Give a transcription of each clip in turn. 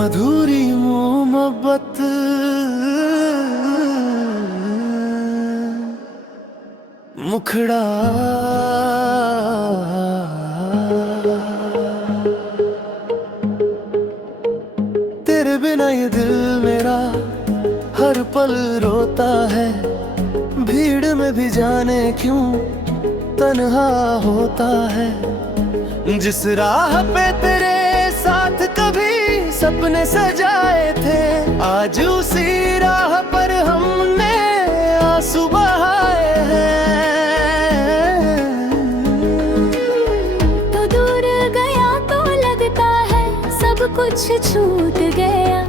अधूरी मोहब्बत मुखड़ा तेरे बिना ये दिल मेरा हर पल रोता है। भीड़ में भी जाने क्यों तन्हा होता है। जिस राह पे तेरे साथ कभी सपने सजाए थे, आज उसी राह पर हमने आंसू बहाए हैं। तो दूर गया तो लगता है सब कुछ छूट गया।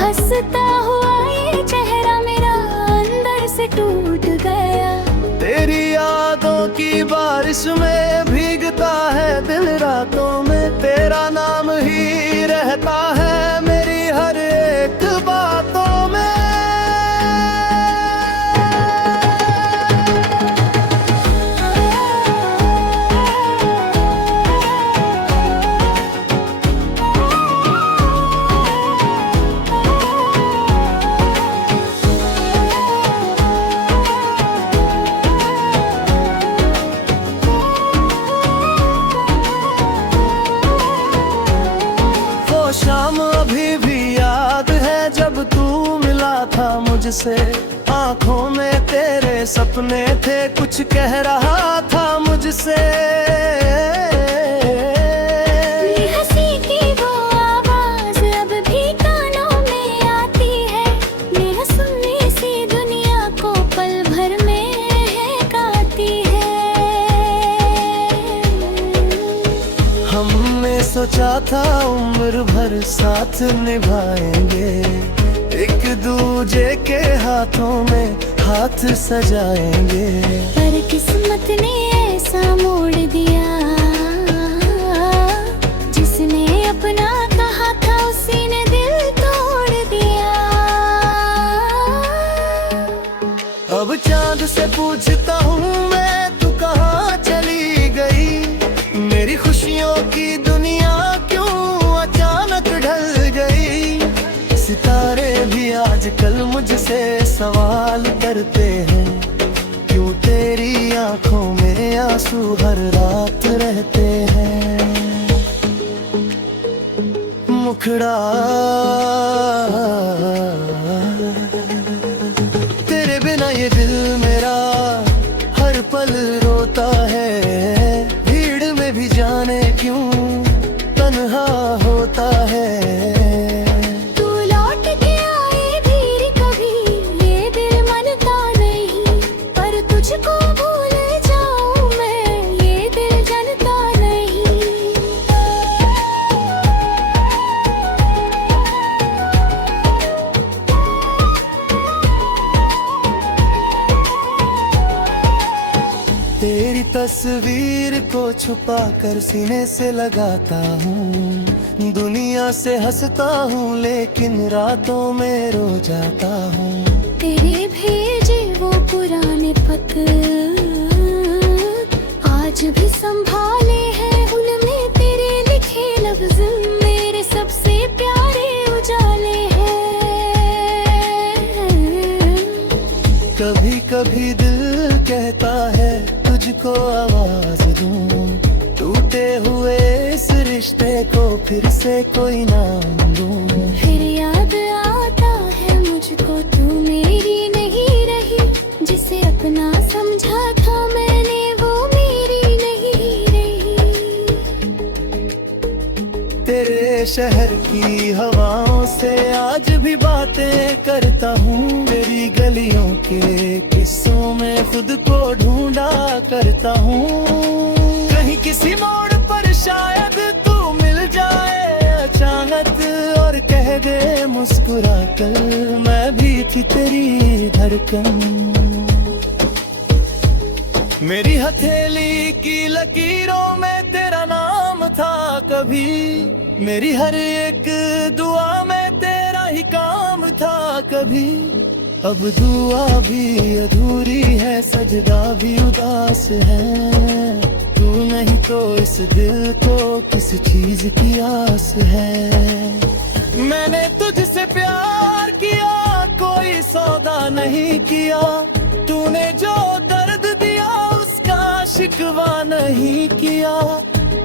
हंसता हुआ ये चेहरा मेरा अंदर से टूट गया। तेरी यादों की बारिश में भीगता है दिल रातों में। तेरा नाम ही रहता है मेरी हर एक बातों में। शाम अभी भी याद है जब तू मिला था मुझसे। आंखों में तेरे सपने थे, कुछ कह रहा था मुझसे। हंसी की वो आवाज अब भी कानों में आती है। मेरा सुनने से दुनिया को पल भर में काटी है। हमने सोचा था उम्र भर साथ निभाएंगे, एक दूजे के हाथों में हाथ सजाएंगे। पर किस्मत ने ऐसा मोड़ दिया, जिसने अपना कहा था उसी ने दिल तोड़ दिया। अब चांद से पूछता हूँ मैं, तू कहाँ चली गई। मेरी खुशियों की दुनिया क्यों अचानक ढल गई। सितारे भी आजकल मुझसे सवाल करते हैं, क्यों तेरी आंखों में आंसू हर रात रहते हैं। मुखड़ा तेरे बिना ये दिल मेरा हर पल रोता है। भीड़ में भी जाने क्यों तन्हा होता है। तू लौट के आए भी कभी ये दिल मानता नहीं, पर तुझको भूल जाऊं मैं ये दिल जानता नहीं। तेरी तस्वीर को छुपा कर सीने से लगाता हूँ। दुनिया से हंसता हूँ लेकिन रातों में रो जाता हूँ। तेरे भेजे वो पुराने पत्र आज भी संभाले हैं। उनमें तेरे लिखे लफ्ज मेरे सबसे प्यारे उजाले हैं। कभी कभी दिल कहता है तुझको आवाज दूं, टूटे हुए इस रिश्ते को फिर से कोई नाम दूं। फिर याद आता है मुझको तू मेरी नहीं रही, जिसे अपना समझा था मैंने वो मेरी नहीं रही। तेरे शहर की हवाओं से आज भी बातें करता हूँ। तेरी गलियों के किस्सों में खुद को ढूंढा करता हूँ। कहीं किसी मोड़ पर शायद तू मिल जाए अचानक और कह दे मुस्कुरा कर, मैं भी थी तेरी धड़कन। मेरी हथेली की लकीरों में तेरा नाम था कभी। मेरी हर एक दुआ में तेरा ही काम था कभी। अब दुआ भी अधूरी है, सजदा भी उदास है। तू नहीं तो इस दिल को किस चीज की आस है। मैंने तुझसे प्यार किया, कोई सौदा नहीं किया। तूने जो दर्द दिया उसका शिकवा नहीं किया।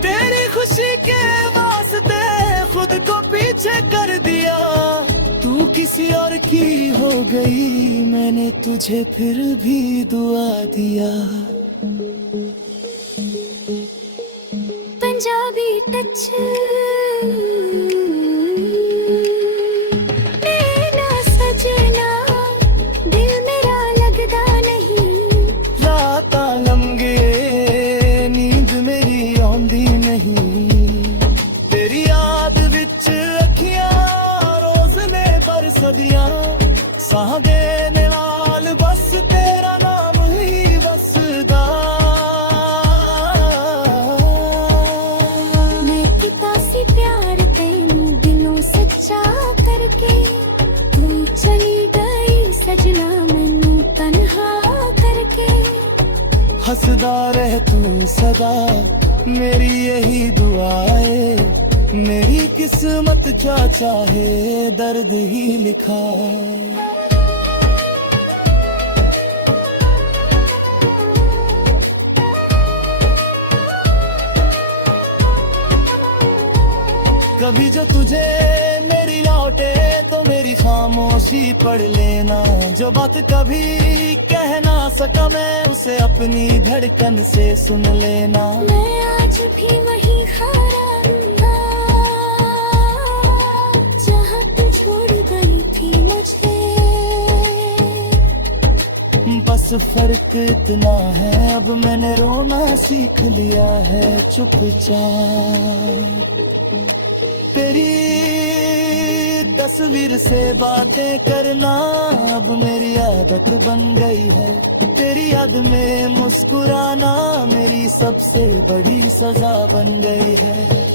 तेरी खुशी के वास्ते खुद को पीछे कर दिया। तू किसी और की हो गई, मैंने तुझे फिर भी दुआ दिया। पंजाबी टच मेरा सजना, दिल मेरा लगदा नहीं। रातां लंघे नींद मेरी आउंदी नहीं। तेरी याद विच अखियां रोज ने बरसदियां। साह देने नाल बस तेरा नाम ही बसदा। मैं किता सी प्यार तैनू दिलों सच्चा करके, तू चली गई सजना मैनू तन्हा करके। हंसदा रह तू सदा, मेरी यही दुआ है। मेरी किस्मत क्या चाहे, दर्द ही लिखा। कभी जो तुझे मेरी लौटे तो मेरी खामोशी पढ़ लेना। जो बात कभी कह ना सका मैं, उसे अपनी धड़कन से सुन लेना। मैं आज भी वही खारा हूँगा, जहाँ तू छोड़ गई थी मुझे। बस फर्क इतना है, अब मैंने रोना सीख लिया है चुपचाप। तेरी तस्वीर से बातें करना अब मेरी आदत बन गई है। तेरी याद में मुस्कुराना मेरी सबसे बड़ी सजा बन गई है।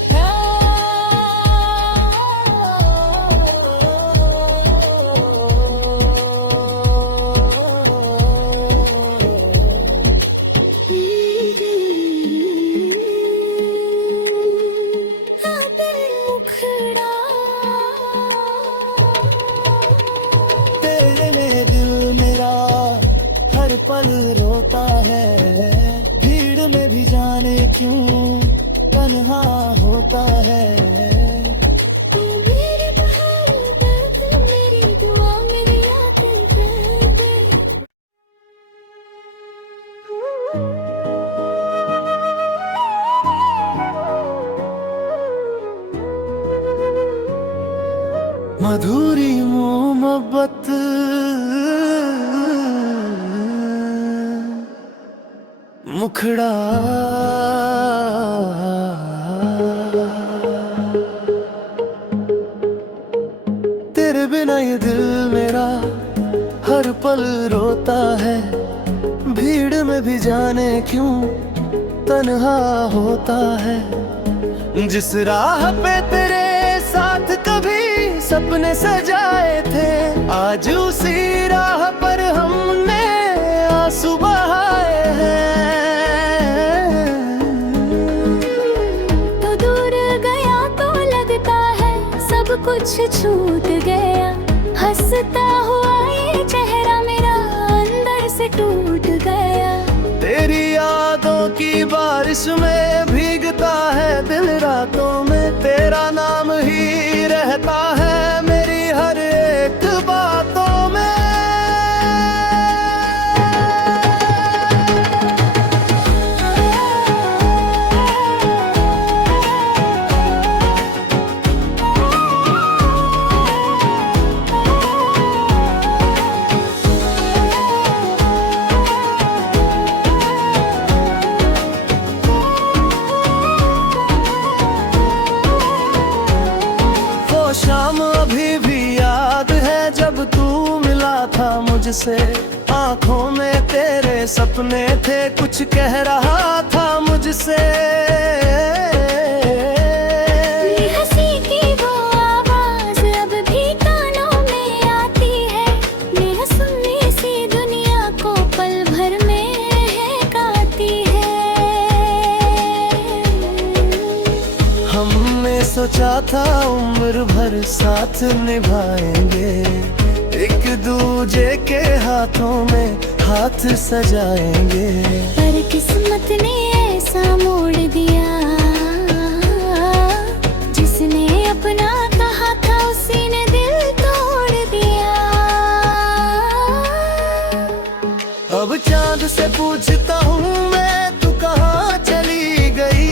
हर पल रोता है, भीड़ में भी जाने क्यों तन्हा होता है। तू मेरे मोहब्बत, मेरी दुआ, मेरी याद रहते। मधुरी मोहब्बत मुखड़ा तेरे बिना ये दिल मेरा हर पल रोता है। भीड़ में भी जाने क्यों तन्हा होता है। जिस राह पे तेरे साथ कभी सपने सजाए थे, आज उसी राह पर हमने आंसू बहाए हैं। तो दूर गया तो लगता है सब कुछ छूट गया। हंसता हुआ ये चेहरा मेरा अंदर से टूट गया। तेरी यादों की बारिश में भीगता है दिल रातों में। तेरा नाम ही रहता है मेरी हर एक बातों में। शाम अभी भी याद है जब तू मिला था मुझसे। आंखों में तेरे सपने थे, कुछ कह रहा था मुझसे। हंसी की वो आवाज अब भी कानों में आती है। मेरा सुनने से दुनिया को पल भर में बहकाती है। हमने सोचा था उम्र भर साथ निभाएंगे, एक दूजे के हाथों में हाथ सजाएंगे। पर किस्मत ने ऐसा मोड़ दिया, जिसने अपना कहा था उसी ने दिल तोड़ दिया। अब चांद से पूछता हूँ मैं, तू कहाँ चली गई?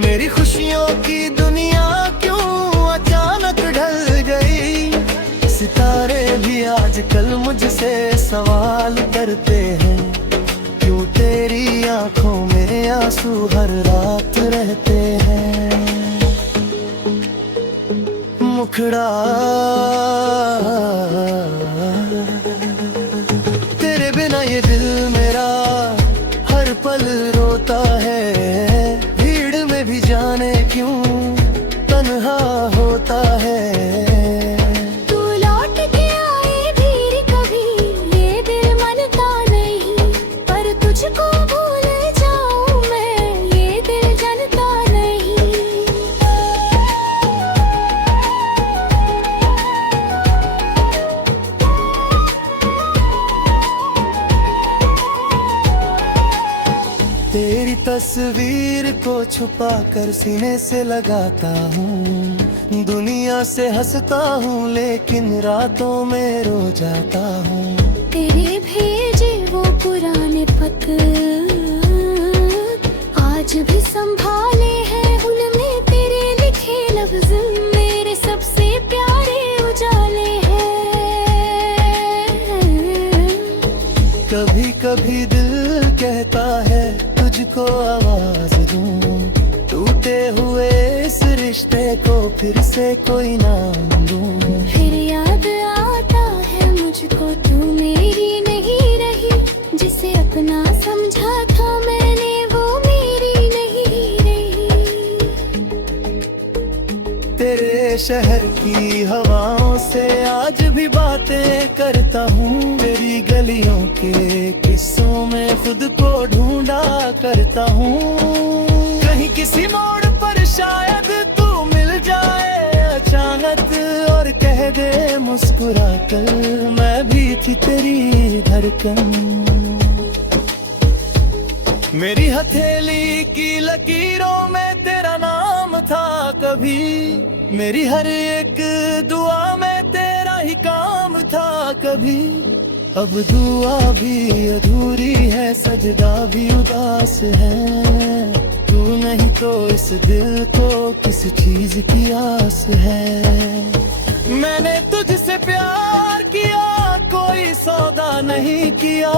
मेरी खुशियों की दुनिया क्यों अचानक ढल गई? सितारे भी आजकल मुझसे सवाल करते हैं, क्यों तेरी आंखों में आंसू हर रात रहते हैं। मुखड़ा तेरे बिना ये दिल मेरा हर पल रोता है, भीड़ में भी जाने क्यों तन्हा होता है। तू लौट के आए फिर कभी, ये दिल मानता नहीं, पर तुझको भूल जाऊं मैं, ये दिल जानता नहीं। तेरी तस्वीर को छुपा कर सीने से लगाता हूँ, दुनिया से हंसता हूँ लेकिन रातों में रो जाता हूँ। तेरे भेजे वो पुराने पत्र आज भी संभाले हैं, उनमें तेरे लिखे लफ्ज मेरे सबसे प्यारे उजाले हैं। कभी कभी दिल कहता है तुझको आवाज दूं, टूटे हुए इस रिश्ते को फिर से कोई नाम दूं। फिर याद आता है मुझको, तू मेरी नहीं रही, जिसे अपना समझा था मैंने वो मेरी नहीं रही। तेरे शहर की हवाओं से आज भी बातें करता हूँ, तेरी गलियों के किस्सों में खुद को ढूंढा करता हूँ। कहीं किसी मोड़ पर शायद तू मिल जाए अचानक और कह दे मुस्कुरा कर, मैं भी थी तेरी धड़कन। मेरी हथेली की लकीरों में तेरा नाम था कभी, मेरी हर एक दुआ में तेरा ही काम था कभी। अब दुआ भी अधूरी है, सजदा भी उदास है, तू नहीं तो इस दिल को किस चीज की आस है। मैंने तुझसे प्यार किया, कोई सौदा नहीं किया,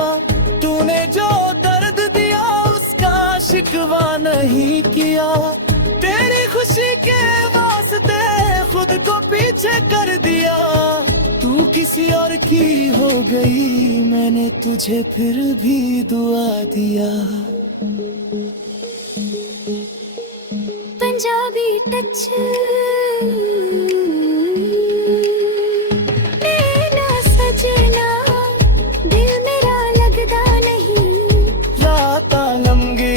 तूने जो दर्द दिया उसका शिकवा नहीं किया। तेरी खुशी के वास्ते खुद को पीछे कर दिया, तू किसी और की हो गई, मैंने तुझे फिर भी दुआ दिया। पंजाबी टच नैना सजना, दिल मेरा लगदा नहीं, रातां लंघे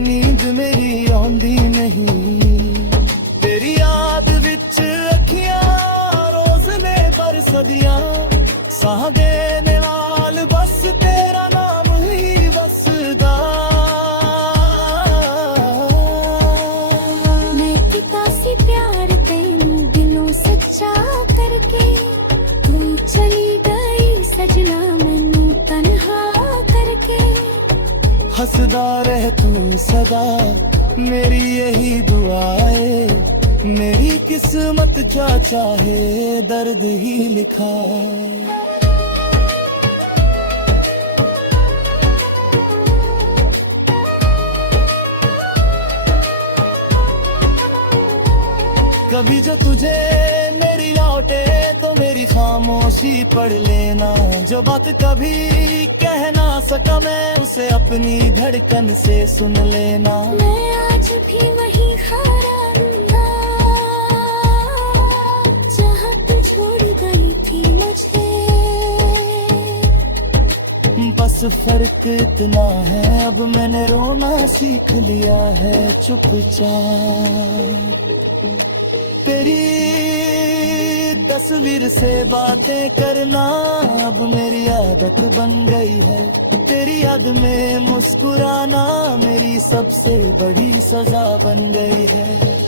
नींद मेरी आउंदी नहीं, तेरी याद विच अखियां रोज ने बरसदियां, साह देने वाल बस तेरा नाम ही बसदा। मैं किता सी प्यार तेनू दिलों सच्चा करके, तू चली गई सजना मैनू तन्हा करके। हंसदा रह तू सदा मेरी यही दुआए, मेरी किस्मत क्या चाहे दर्द ही लिखा। कभी जो तुझे मेरी लौटे तो मेरी खामोशी पढ़ लेना, जो बात कभी कह ना सका मैं उसे अपनी धड़कन से सुन लेना। मैं आज भी वही खारा रूंगा, जहाँ तू छोड़ गई थी मुझे। बस फर्क इतना है, अब मैंने रोना सीख लिया है चुपचाप। तेरी तस्वीर से बातें करना अब मेरी आदत बन गई है। तेरी याद में मुस्कुराना मेरी सबसे बड़ी सजा बन गई है।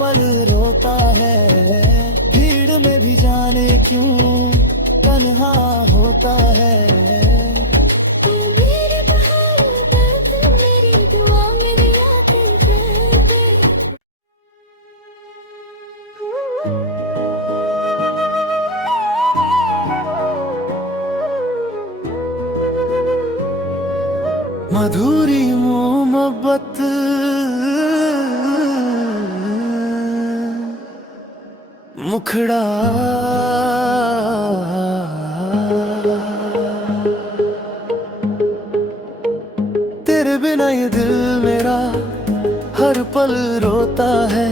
पल रोता है, भीड़ में भी जाने क्यों तन्हा होता है। तू मेरे मोहब्बत, मेरी दुआ, मेरी यादें रहते। मधुरी मोहब्बत मुखड़ा तेरे बिना ये दिल मेरा हर पल रोता है,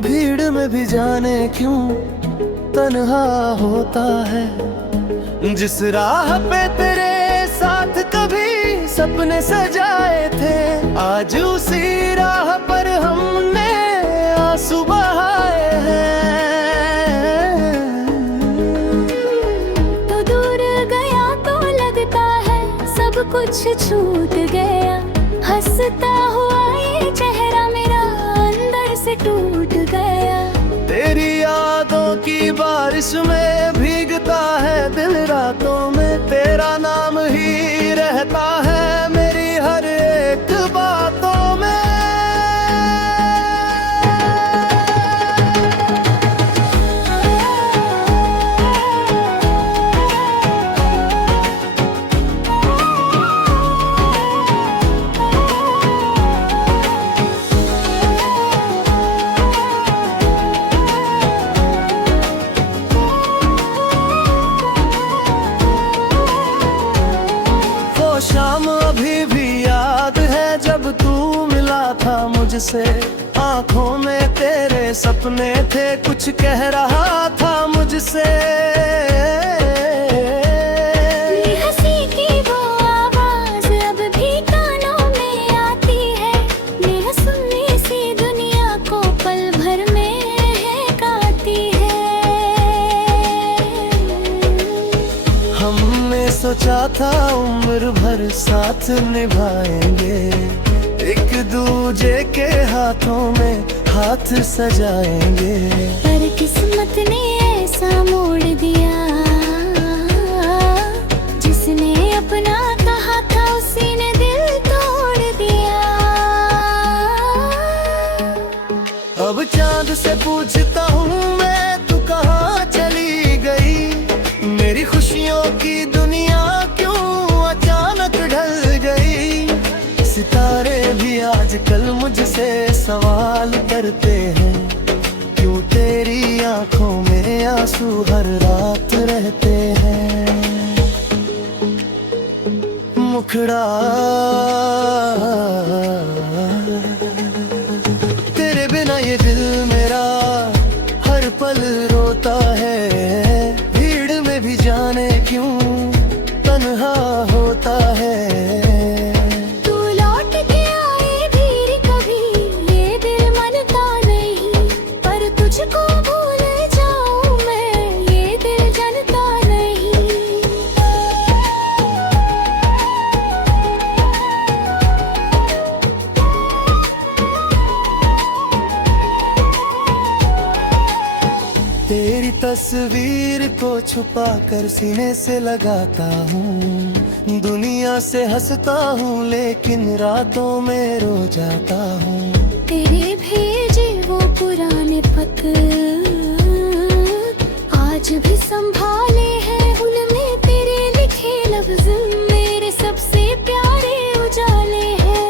भीड़ में भी जाने क्यों तन्हा होता है। जिस राह पे तेरे साथ कभी सपने सजाए थे, आज उसी राह पर हमने आंसू बहाए हैं। कुछ छूट गया, हंसता हुआ ये चेहरा मेरा अंदर से टूट गया। तेरी यादों की बारिश में भीगता है दिल रातों में, तेरा नाम ही रहता है मेरी हर एक बातों में। शाम अभी भी याद है जब तू मिला था मुझसे, आंखों में तेरे सपने थे, कुछ कह रहा था मुझसे। हंसी की वो आवाज अब भी कानों में आती है, मेरा सुनने से दुनिया को पल भर में काटी है। हमने सोचा था उम्र भर साथ निभाएंगे, एक दूजे के हाथों में हाथ सजाएंगे। पर किस्मत ने ऐसा मोड़ दिया, जिसने अपना कहा था उसी ने दिल तोड़ दिया। अब चांद से पूछता हूँ मैं, तू कहाँ चली गई। मेरी खुशियों की दुनिया अचानक ढल गई। सितारे भी आजकल मुझसे सवाल करते हैं, क्यों तेरी आंखों में आंसू हर रात रहते हैं। मुखड़ा तेरे बिना ये दिल मेरा हर पल रोता है, भीड़ में भी जाने क्यों तन्हा होता है। तू लौट के आए भी कभी ये दिल मानता नहीं, पर तुझको भूल जाऊं मैं ये दिल जानता नहीं। तेरी तस्वीर को छुपा कर सीने से लगाता हूँ, दुनिया से हंसता हूँ लेकिन रातों में रो जाता हूँ। तेरे भेजे वो पुराने पत्र आज भी संभाले हैं, उनमें तेरे लिखे लफ्ज मेरे सबसे प्यारे उजाले हैं।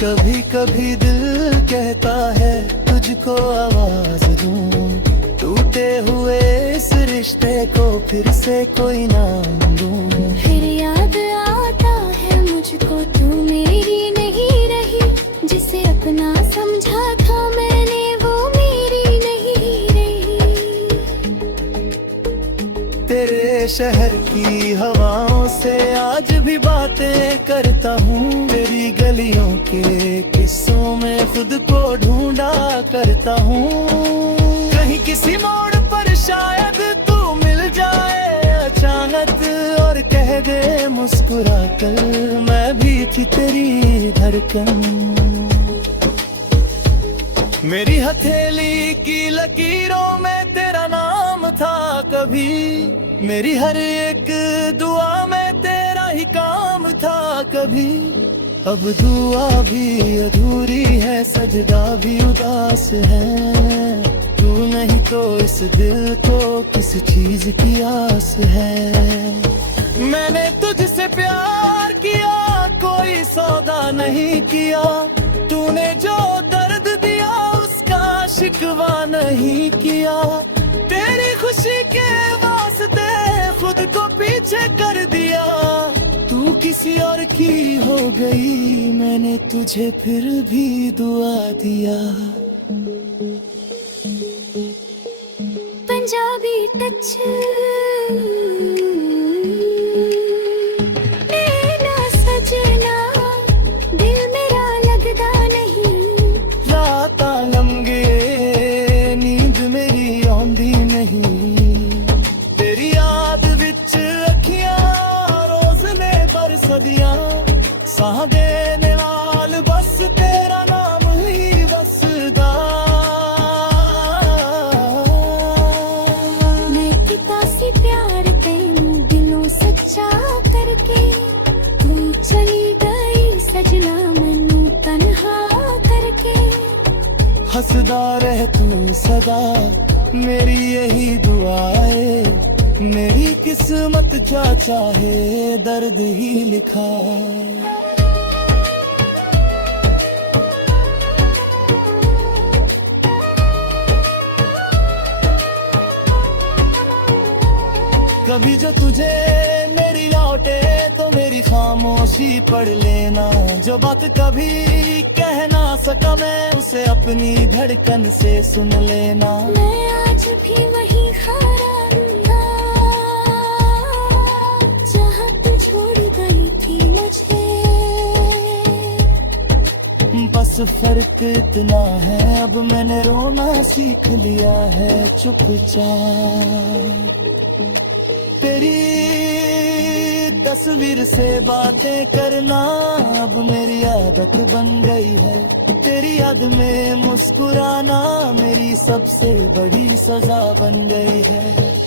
कभी कभी दिल कहता है तुझको आवाज दूं, टूटे हुए इस रिश्ते को फिर से कोई नाम दूं। फिर याद आता है मुझको तू मेरी नहीं रही, जिसे अपना समझा था मैंने वो मेरी नहीं रही। तेरे शहर की हवाओं से आज भी बातें करता हूँ, तेरी गलियों के किस्सों में खुद को ढूंढा करता हूँ। कहीं किसी मोड़ पर शायद तू मिल जाए अचानक और कह दे मुस्कुरा कर मैं भी थी तेरी धड़कन। मेरी हथेली की लकीरों में तेरा नाम था कभी, मेरी हर एक दुआ में तेरा ही काम था कभी। अब दुआ भी अधूरी है, सजदा भी उदास है, तू नहीं तो इस दिल को किस चीज की आस है। मैंने तुझसे प्यार किया, कोई सौदा नहीं किया, तूने जो दर्द दिया उसका शिकवा नहीं किया। तेरी खुशी के वास्ते खुद को पीछे कर दिया, तू किसी और की हो गई, मैंने तुझे फिर भी दुआ दिया। पंजाबी टच नैना सजना, दिल मेरा लगदा नहीं, रातां लंघे नींद मेरी आंदी नहीं, तेरी याद विच अखियां रोज ने बरसदियां, साह देने वाल बस तेरा नाम ही बसदा। मैं किता सी प्यार तेनू दिलों सच्चा करके, तू चली गई सजना मैनू तन्हा करके। हंसदा रह तू सदा मेरी यही दुआए, मेरी किस्मत क्या चाहे दर्द ही लिखा। कभी जो तुझे मेरी लौटे तो मेरी खामोशी पढ़ लेना, जो बात कभी कह ना सका मैं उसे अपनी धड़कन से सुन लेना। मैं आज भी वही खारा जहाँ तू छोड़ गई थी मुझे, बस फर्क इतना है अब मैंने रोना सीख लिया है चुपचाप। तेरी तस्वीर से बातें करना अब मेरी आदत बन गई है, तेरी याद में मुस्कुराना मेरी सबसे बड़ी सजा बन गई है।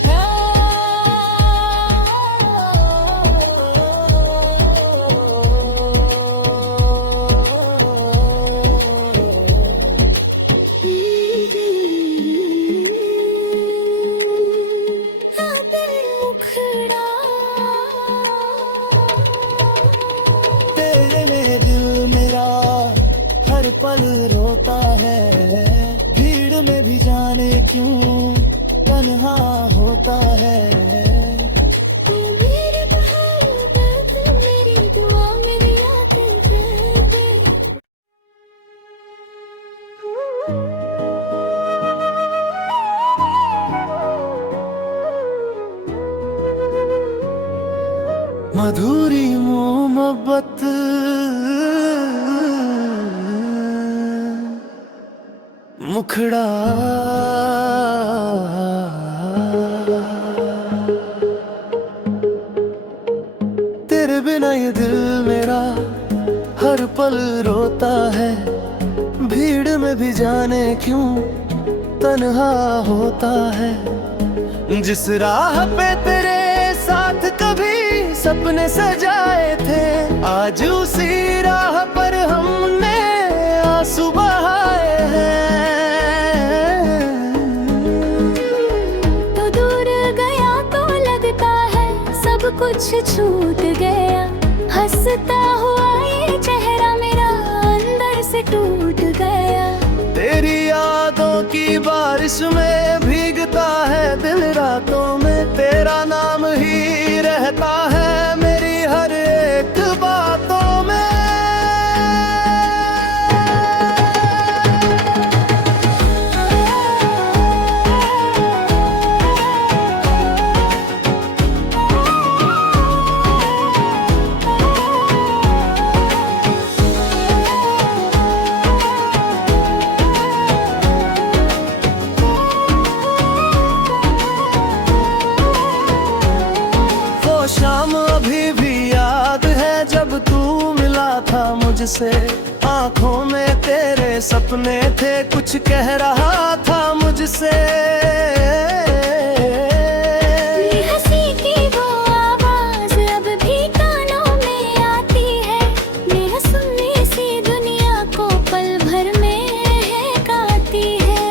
पल रोता है भीड़ में भी जाने क्यों तन्हा होता है। तू मेरी मोहब्बत मेरी दुआ मेरी याद रहते। मधुरी मोहब्बत मुखड़ा तेरे बिना ये दिल मेरा हर पल रोता है, भीड़ में भी जाने क्यों तन्हा होता है। जिस राह पे तेरे साथ कभी सपने सजाए थे आज उसी राह पर हमने आंसू बहाए हैं। कुछ छूट गया, हंसता हुआ ये चेहरा मेरा अंदर बारिश में भीगता है दिल रातों में, तेरा नाम ही रहता है मेरी हर एक बातों में। शाम अभी भी याद है जब तू मिला था मुझसे, आंखों में तेरे सपने थे, कुछ कह रहा था मुझसे। हंसी की वो आवाज अब भी कानों में आती है, मेरा सुनने से दुनिया को पल भर में काटी है।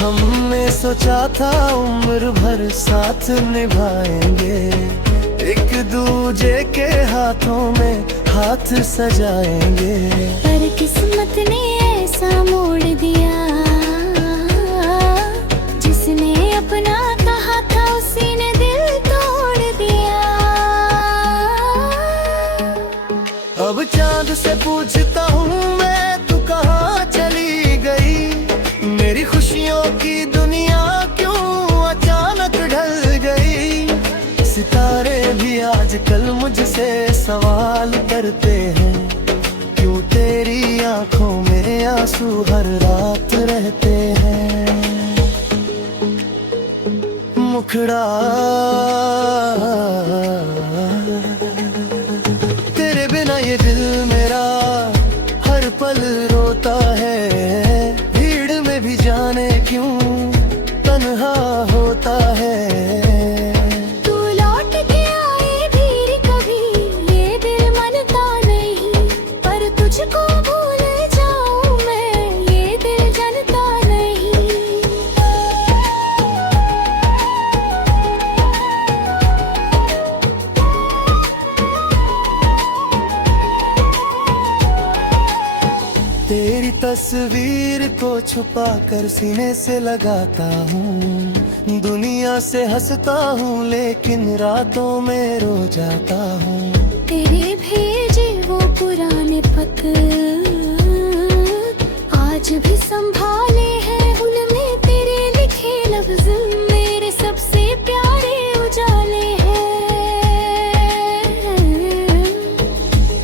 हमने सोचा था उम्र भर साथ निभाएंगे, एक दूजे के हाथों में हाथ सजाएंगे। पर किस्मत ने ऐसा मोड़ दिया, जिसने अपना कहा था उसी ने दिल तोड़ दिया। अब चांद से पूछता हूँ मैं, तू कहाँ चली गई? मेरी खुशियों की दुनिया क्यों अचानक ढल गई? सितारे भी आजकल मुझसे सवाल करते हैं, क्यों तेरी आंखों में आंसू हर रात रहते हैं। मुखड़ा तेरे बिना ये दिल मेरा हर पल रोता है, भीड़ में भी जाने क्यों तन्हा होता है। तू लौट के आए भी कभी ये दिल मानता नहीं, पर तुझको भूल जाऊं मैं ये दिल जानता नहीं। तेरी तस्वीर को छुपा कर सीने से लगाता हूँ, दुनिया से हंसता हूँ लेकिन रातों में रो जाता हूँ। तेरे भेजे वो पुराने पत्र आज भी संभाले हैं, उनमें तेरे लिखे लफ्ज मेरे सबसे प्यारे उजाले हैं।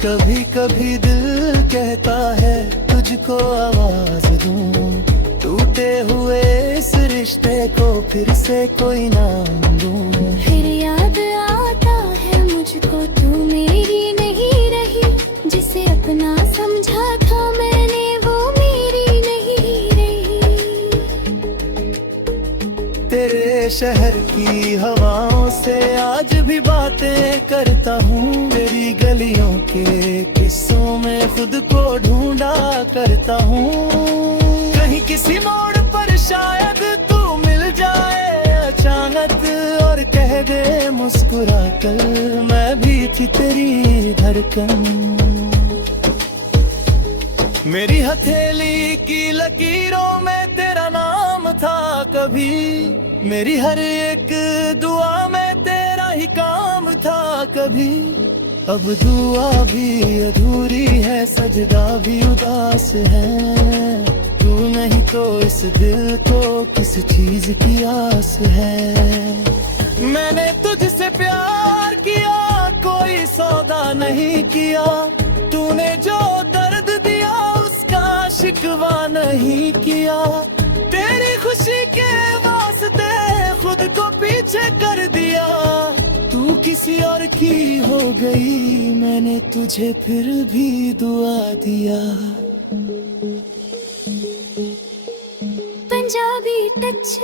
कभी कभी दिल कहता है तुझको आवाज दूं, टूटे हुए इस रिश्ते को फिर से कोई नाम दूं। फिर याद आता है मुझको तू मेरी नहीं रही, जिसे अपना समझा था मैंने वो मेरी नहीं रही। तेरे शहर की हवाओं से आज भी बातें करता हूँ, तेरी गलियों के किस्सों में खुद को ढूंढा करता हूँ। कहीं किसी मोड़ पर शायद तू मिल जाए अचानक और कह दे मुस्कुरा कर, मैं भी थी तेरी धड़कन। मेरी हथेली की लकीरों में तेरा नाम था कभी, मेरी हर एक दुआ में तेरा ही काम था कभी। अब दुआ भी अधूरी है, सजदा भी उदास है, तू नहीं तो इस दिल को किस चीज की आस है। मैंने तुझसे प्यार किया, कोई सौदा नहीं किया, तूने जो दर्द दिया उसका शिकवा नहीं किया। तेरी खुशी के वास्ते खुद को पीछे कर दिया, तू किसी और की हो गई, मैंने तुझे फिर भी दुआ दिया। पंजाबी टच